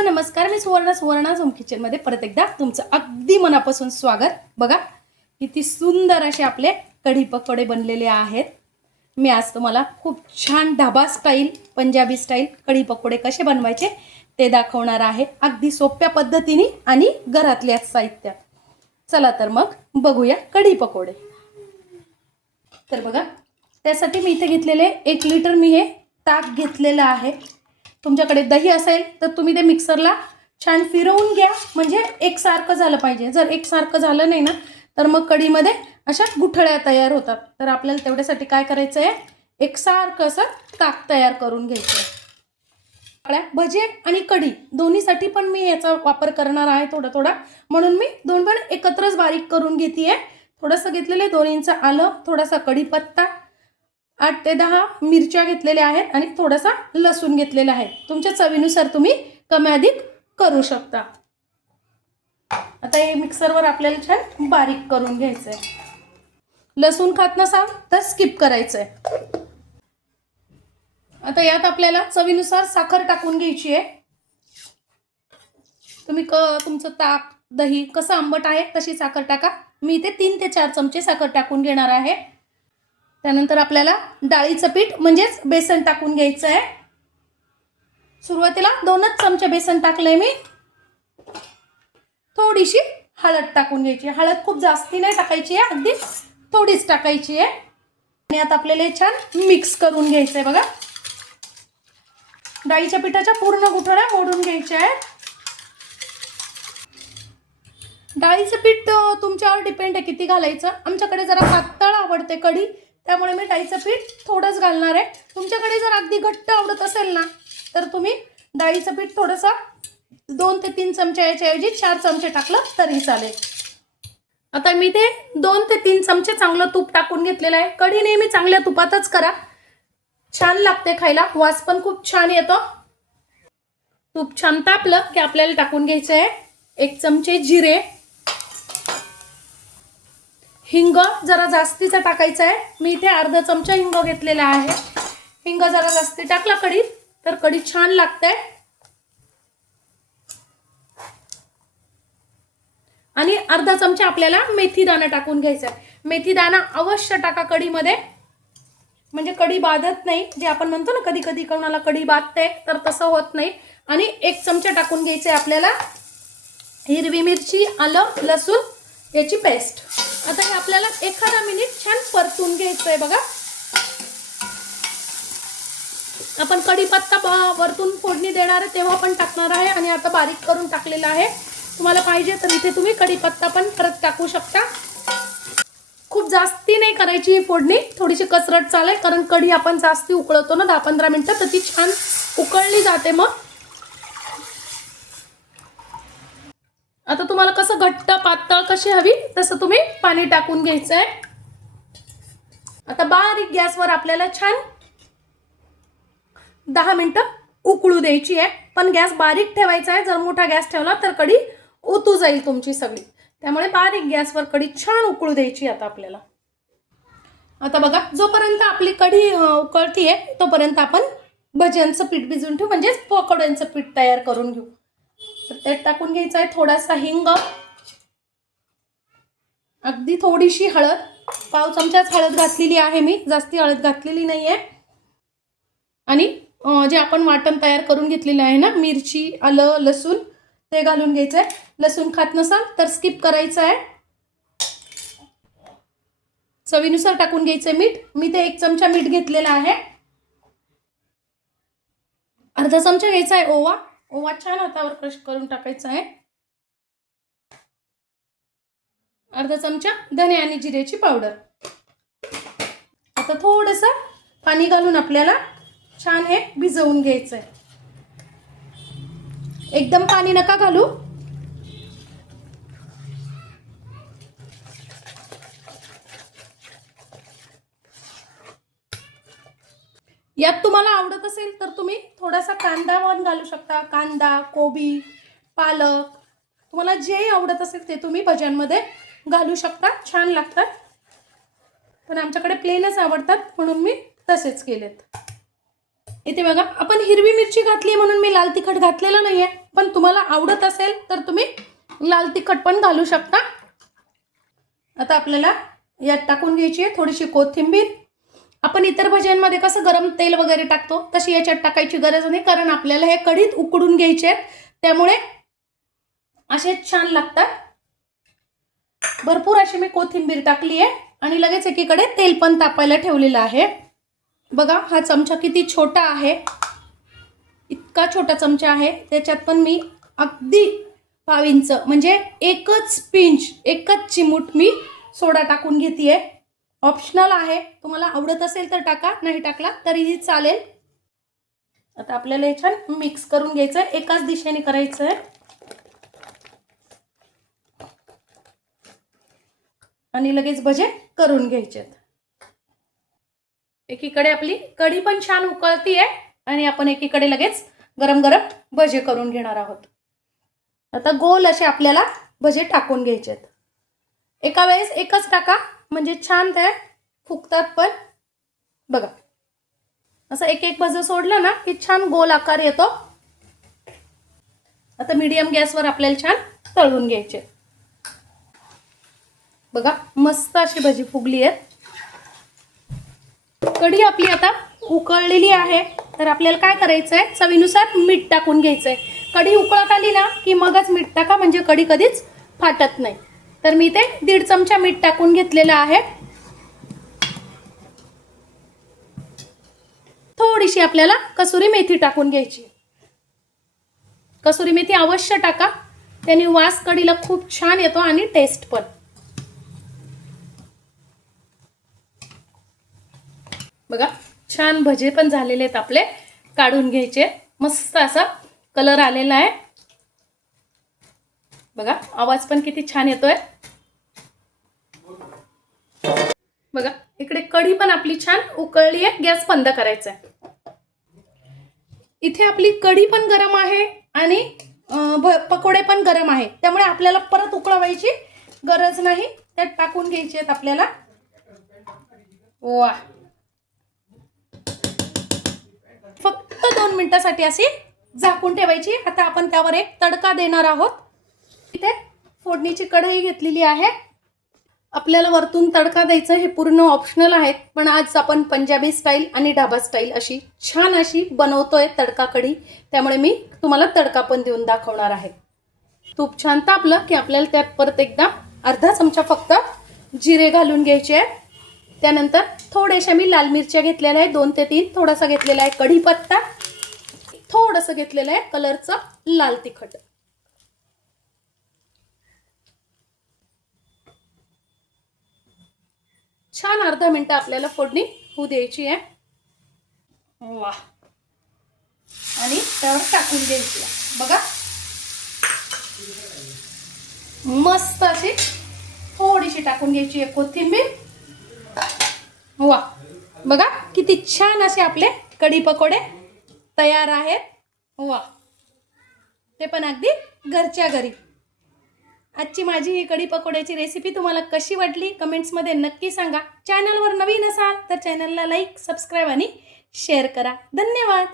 Hello नमस्कार, मी Suvarna home kitchen मध्ये परत एकदा तुमचं अगदी मनापासून स्वागत। बघा किती सुंदर असे आपले कढी पकोडे बनलेले आहेत। मी आज तुम्हाला खूप छान ढाबा स्टाईल, पंजाबी स्टाईल कढी पकोडे कसे बनवायचे ते दाखवणार आहे, अगदी सोप्या पद्धतीने आणि घरातल्या साहित्यात। चला तर मग बघूया कढी पकोडे। तर बघा त्यासाठी मी इथे घेतलेले 1 लिटर मी हे ताक घेतलेलं आहे। तुमच्याकडे दही असेल तर तुम्ही ते मिक्सरला छान फिरवून घ्या, म्हणजे एकसारखं झालं पाहिजे। जर एकसारखं झालं नाही ना तर मग कढीमध्ये अशा गुठळ्या तयार होतात। तर आपल्याला तेवढ्यासाठी काय करायचं आहे, एकसारखं असं ताक तयार करून घ्यायचं आहे। भजे आणि कढी दोन्हीसाठी पण मी याचा वापर करणार आहे थोडा थोडा, म्हणून मी दोन पण एकत्रच बारीक करून घेते। थोडंसं घेतलेले 2 इंच आलं, थोडासा कढीपत्ता, 8 ते 10 मिरच्या घेतलेल्या आहेत आणि थोडासा लसूण घेतलेला आहे। तुमच्या चवीनुसार तुम्ही कमी अधिक करू शकता। आता हे मिक्सरवर आपल्याला छान बारीक करून घ्यायचं आहे। लसूण खात नसाल तर स्किप करायचं आहे। आता यात आपल्याला चवीनुसार साखर टाकून घ्यायची आहे। तुम्ही तुमचं ताक दही कसं आंबट आहे तशी साखर टाका। मी इथे 3 ते 4 चमचे साखर टाकून घेणार आहे। त्यानंतर आपल्याला डाळीचं पीठ म्हणजेच बेसन टाकून घ्यायचं आहे। सुरुवातीला 2च चमचे बेसन टाकलंय मी। थोडीशी हळद टाकून घ्यायची। हळद खूप जास्ती नाही टाकायची आहे, अगदी थोडीच टाकायची आहे। आणि आता आपल्याला छान मिक्स करून घ्यायचं आहे। बघा डाळीच्या पिठाच्या पूर्ण गुठळ्या मोडून घ्यायच्या आहेत। डाळीचं पीठ तुमच्यावर डिपेंड आहे किती घालायचं। आमच्याकडे जरा पातळ आवडते कढी, त्यामुळे मी डाळीचं पीठ थोडंच घालणार आहे। तुमच्याकडे जर अगदी घट्ट आवडत असेल ना तर तुम्ही डाळीचं पीठ थोडंसं 2 ते 3 चमच्याऐवजी 4 चमचे टाकलं तरी चालेल। आता मी ते 2 ते 3 चमचे चांगलं तूप टाकून घेतलेलं आहे। कढी नेहमी चांगल्या तुपातच करा, छान लागते खायला, वास पण खूप छान येतो। तूप छान तापलं की आपल्याला टाकून घ्यायचं आहे 1 चमचे जिरे, हिंग जरा जास्तीचा टाकायचा आहे। मी इथे अर्धा चमचा हिंग घेतलेला आहे। हिंग जरा जास्ती टाकला कढीत तर कढी छान लागते। आणि अर्धा चमचा आपल्याला मेथी दाणा टाकून घ्यायचा आहे। मेथी दाणा अवश्य टाका कढीमध्ये, म्हणजे कढी बाधत नाही। जे आपण म्हणतो ना कधी कधी कोणाला कढी बाधते, तर तसं होत नाही। आणि 1 चमचा टाकून घ्यायचे आपल्याला हिरवी मिरची, आलं लसूण याची पेस्ट। आता हे आपल्याला 1 मिनिट छान परतून घ्यायचं आहे। बघा आपण कढीपत्ता वरतून फोडणी देणार आहे तेव्हा पण टाकणार आहे, आणि आता बारीक करून टाकलेला आहे। तुम्हाला पाहिजे तर इथे तुम्ही कढीपत्ता पण परत टाकू शकता। खूप जास्ती नाही करायची ही फोडणी, थोडीशी कसरट चालेल, कारण कढी आपण जास्ती उकळतो ना 10-15 मिनिटं, तर ती छान उकळली जाते। मग आता तुम्हाला कसं घट्ट पातळ कशी हवी तसं तुम्ही पाणी टाकून घ्यायचं आहे। आता बारीक गॅसवर आपल्याला छान 10 मिनिटं उकळू द्यायची आहे, पण गॅस बारीक ठेवायचा आहे। जर मोठा गॅस ठेवला तर कढी ओतू जाईल तुमची सगळी, त्यामुळे बारीक गॅसवर कढी छान उकळू द्यायची आता आपल्याला। आता बघा जोपर्यंत आपली कढी उकळतीये तोपर्यंत आपण भज्यांचं पीठ भिजवून ठेवू, म्हणजे पकोड्यांचं पीठ तयार करून घेऊ। तर त्यात टाकून घ्यायचं आहे थोडासा हिंग, अगदी थोडीशी हळद, पाव चमचाच हळद घातलेली आहे मी, जास्ती हळद घातलेली नाहीये। आणि जे आपण वाटण तयार करून घेतलेलं आहे ना, मिरची आलं लसूण, ते घालून घ्यायचं आहे। लसूण खात नसाल तर स्किप करायचं आहे। चवीनुसार टाकून घ्यायचं मीठ, मी ते 1 चमचा मीठ घेतलेला आहे। अर्धा चमचा घ्यायचा आहे ओवा, ओवा छान हातावर क्रश करून टाकायचा आहे। अर्धा चमचा धने आणि जिऱ्याची पावडर। आता थोडंसं पाणी घालून आपल्याला छान हे भिजवून घ्यायचं आहे। एकदम पाणी नका घालू। यात तुम्हाला आवडत असेल तर तुम्ही थोडासा कांदा पण घालू शकता, कांदा, कोबी, पालक, तुम्हाला जे आवडत असेल ते तुम्ही भज्यांमध्ये घालू शकता, छान लागतात। पण आमच्याकडे प्लेनच आवडतात म्हणून मी तसेच केलेत। इथे बघा आपण हिरवी मिरची घातली म्हणून मी लाल तिखट घातलेलं नाहीये, पण तुम्हाला आवडत असेल तर तुम्ही लाल तिखट पण घालू शकता. आता आपल्याला यात टाकून घ्यायची आहे थोडीशी कोथिंबीर. आपण इतर भज्यांमध्ये कसं गरम तेल वगैरे टाकतो तशी याच्यात टाकायची गरज नाही, कारण आपल्याला हे कढीत उकडून घ्यायचे आहेत, त्यामुळे असे छान लागतात. भरपूर अशी मी कोथिंबीर टाकली आहे आणि लगेच एकीकडे तेल पण तापायला ठेवलेलं आहे. बघा हा चमचा किती छोटा आहे, इतका छोटा चमचा आहे. त्याच्यात पण मी अगदी पाव इंच म्हणजे एकच पिंच, एकच चिमूट मी सोडा टाकून घेते. ऑप्शनल आहे, तुम्हाला आवडत असेल तर टाका, नाही टाकला तरीही चालेल. आता आपल्याला हे छान मिक्स करून घ्यायचं आहे, एकाच दिशेने करायचं आहे. आणि लगेच भजे करून घ्यायचे. एकीकडे आपली कढी पण छान उकळती आहे आणि आपण एकीकडे लगेच गरम गरम भजे करून घेणार आहोत. आता गोल असे आपल्याला भजे टाकून घ्यायचे आहेत. एका वेळेस एकच टाका म्हणजे छान ते फुगतात. पण बघा असं एक एक भजे सोडलं ना की छान गोल आकार येतो. आता मीडियम गॅसवर आपल्याला छान तळून घ्यायचे. बघा मस्त अशी भजी फुगली आहेत. कढी आपली आता उकळलेली आहे, तर आपल्याला काय करायचं आहे, चवीनुसार मीठ टाकून घ्यायचं आहे. कढी उकळत आली ना की मगच मीठ टाका, म्हणजे कढी कधीच फाटत नाही. तर मी ते 1.5 चमचा मीठ टाकून घेतलेलं आहे. थोडीशी आपल्याला कसुरी मेथी टाकून घ्यायची. कसुरी मेथी अवश्य टाका, त्याने वास कढीला खूप छान येतो आणि टेस्ट पण. बघा छान भजे पण झालेले आहेत आपले, काढून घ्यायचे. मस्त असा कलर आलेला आहे. बघा आवाज पण किती छान येतोय. बघा इकडे कढी पण आपली छान उकळली आहे, गॅस बंद करायचा आहे. इथे आपली कढी पण गरम आहे आणि पकोडे पण गरम आहे, त्यामुळे आपल्याला परत उकळवायची गरज नाही. त्यात टाकून घ्यायचे आहेत आपल्याला. वा, फक्त 2 मिनिटांसाठी अशी झाकून ठेवायची. आता आपण त्यावर एक तडका देणार आहोत. इथे फोडणीची कढई घेतलेली आहे. आपल्याला वरतून तडका द्यायचा, हे पूर्ण ऑप्शनल आहे, पण आज आपण पंजाबी स्टाईल आणि ढाबा स्टाईल अशी छान अशी बनवतोय तडका कढी, त्यामुळे मी तुम्हाला तडका पण देऊन दाखवणार आहे. तूप छान तापलं की आपल्याला त्यात परत एकदा अर्धा चमचा फक्त जिरे घालून घ्यायचे आहे. त्यानंतर थोड्याशा मी लाल मिरच्या घेतलेल्या आहे, 2 ते 3. थोडासा घेतलेला आहे कढीपत्ता, थोडंसं घेतलेलं आहे कलरचं लाल तिखट. छान अर्धा मिनिट आपल्याला फोडणी होऊ द्यायची आहे. वा, आणि त्यावर टाकून द्यायची. बघा मस्त अशी थोडीशी टाकून घ्यायची आहे कोथिंबीर. वा, बघा किती छान असे आपले कढी पकोडे तयार आहेत. वा, ते पण अगदी घरच्या घरी. आजची माझी ही कढी पकोड्याची रेसिपी तुम्हाला कशी वाटली कमेंट्समध्ये नक्की सांगा. चॅनलवर नवीन असाल तर चॅनलला लाईक, सबस्क्राईब आणि शेअर करा. धन्यवाद.